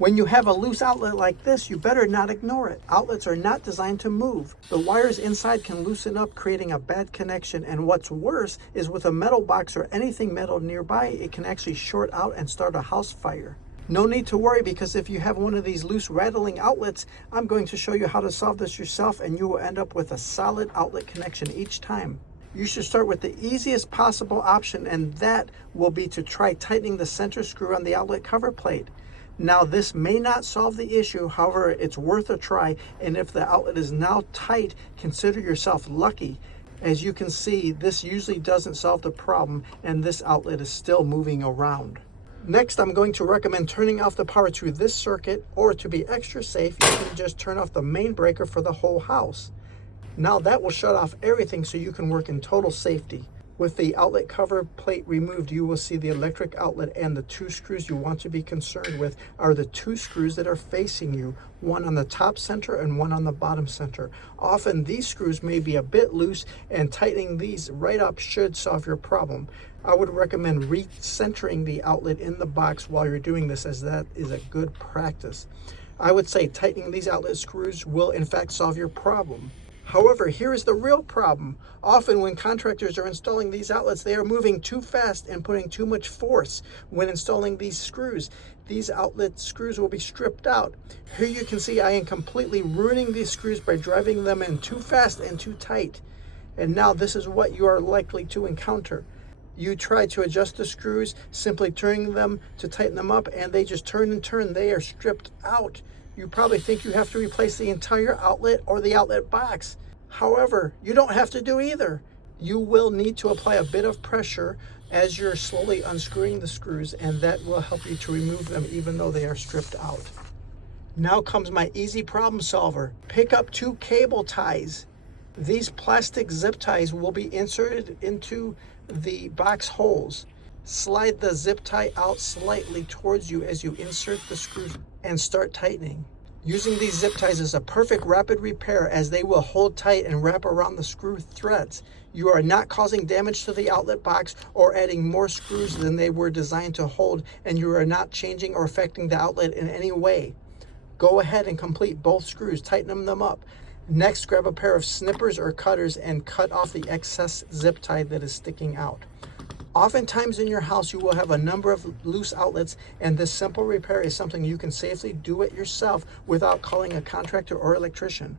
When you have a loose outlet like this, you better not ignore it. Outlets are not designed to move. The wires inside can loosen up, creating a bad connection. And what's worse is with a metal box or anything metal nearby, it can actually short out and start a house fire. No need to worry, because if you have one of these loose rattling outlets, I'm going to show you how to solve this yourself, and you will end up with a solid outlet connection each time. You should start with the easiest possible option, and that will be to try tightening the center screw on the outlet cover plate. Now, this may not solve the issue, however, it's worth a try, and if the outlet is now tight, consider yourself lucky. As you can see, this usually doesn't solve the problem, and this outlet is still moving around. Next, I'm going to recommend turning off the power to this circuit, or to be extra safe, you can just turn off the main breaker for the whole house. Now that will shut off everything so you can work in total safety. With the outlet cover plate removed, you will see the electric outlet, and the two screws you want to be concerned with are the two screws that are facing you, one on the top center and one on the bottom center. Often these screws may be a bit loose, and tightening these right up should solve your problem. I would recommend recentering the outlet in the box while you're doing this, as that is a good practice. I would say tightening these outlet screws will in fact solve your problem. However, here is the real problem. Often when contractors are installing these outlets, they are moving too fast and putting too much force when installing these screws. These outlet screws will be stripped out. Here you can see I am completely ruining these screws by driving them in too fast and too tight. And now this is what you are likely to encounter. You try to adjust the screws, simply turning them to tighten them up, and they just turn and turn. They are stripped out. You probably think you have to replace the entire outlet or the outlet box. However, you don't have to do either. You will need to apply a bit of pressure as you're slowly unscrewing the screws, and that will help you to remove them even though they are stripped out. Now comes my easy problem solver. Pick up two cable ties. These plastic zip ties will be inserted into the box holes. Slide the zip tie out slightly towards you as you insert the screws and start tightening. Using these zip ties is a perfect rapid repair, as they will hold tight and wrap around the screw threads. You are not causing damage to the outlet box or adding more screws than they were designed to hold, and you are not changing or affecting the outlet in any way. Go ahead and complete both screws, tighten them up. Next, grab a pair of snippers or cutters and cut off the excess zip tie that is sticking out. Oftentimes in your house, you will have a number of loose outlets, and this simple repair is something you can safely do it yourself without calling a contractor or electrician.